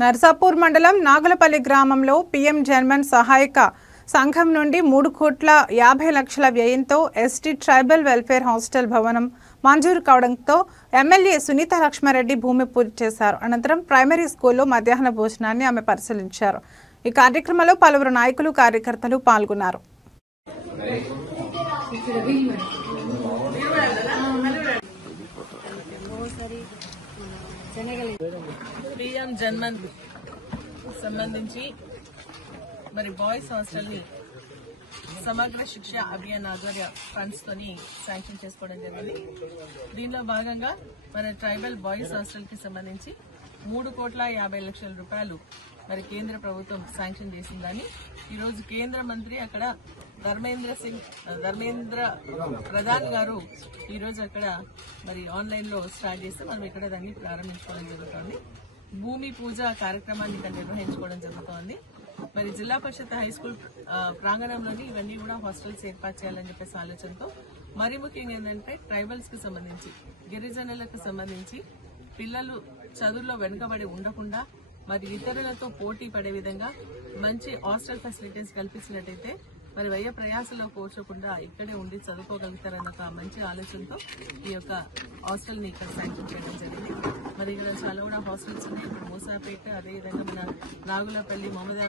నర్సాపూర్ మండలం నాగులపల్లి గ్రామంలో పీఎం జన్మన్ సహాయక సంఘం నుండి 3,50,00,000 వ్యయంతో ఎస్టీ ట్రైబల్ వెల్ఫేర్ హాస్టల్ భవనం మంజూరు కావడంతో ఎమ్మెల్యే సునీత లక్ష్మారెడ్డి భూమి పూజ చేశారు. అనంతరం ప్రైమరీ స్కూల్లో మధ్యాహ్న భోజనాన్ని ఆమె పరిశీలించారు. ఈ కార్యక్రమంలో పలువురు నాయకులు కార్యకర్తలు పాల్గొన్నారు. పీఎం జన్మన్ సంబంధించి మరి బాయ్స్ హాస్టల్ ని సమగ్ర శిక్ష అభియాన్ ఆధ్వర్య ఫండ్స్ తోని శాంక్షన్ చేసుకోవడం జరిగింది. దీనిలో భాగంగా మన ట్రైబల్ బాయ్స్ హాస్టల్ కి సంబంధించి 3,50,00,000 రూపాయలు మరి కేంద్ర ప్రభుత్వం శాంక్షన్ చేసిందని ఈరోజు కేంద్ర మంత్రి అక్కడ ధర్మేంద్ర ప్రధాన్ గారు ఈరోజు అక్కడ మరి ఆన్లైన్ లో స్టార్ట్ చేస్తే మనం ఇక్కడ దాన్ని ప్రారంభించుకోవడం జరుగుతుంది. భూమి పూజ కార్యక్రమాన్ని ఇక్కడ నిర్వహించుకోవడం జరుగుతోంది. మరి జిల్లా పరిషత్ హై స్కూల్ ప్రాంగణంలోని ఇవన్నీ కూడా హాస్టల్స్ ఏర్పాటు చేయాలని చెప్పేసి ఆలోచనతో మరి ముఖ్యంగా ఏంటంటే ట్రైబల్స్ కి సంబంధించి గిరిజనులకు సంబంధించి పిల్లలు చదువుల్లో వెనుకబడి ఉండకుండా మరి ఇతరులతో పోటీ పడే విధంగా మంచి హాస్టల్ ఫెసిలిటీస్ కల్పించినట్టయితే మరి వ్యయ ప్రయాసలో కూర్చోకుండా ఇక్కడే ఉండి చదువుకోగలుగుతారన్న ఒక మంచి ఆలోచనతో ఈ యొక్క హాస్టల్ ని ఇక్కడ శాంక్షన్ చేయడం జరిగింది. మరి ఇక్కడ చాలా కూడా హాస్టల్స్ ఉన్నాయి. ఇప్పుడు మూసాపేట, అదేవిధంగా మన నాగులపల్లి, మమదా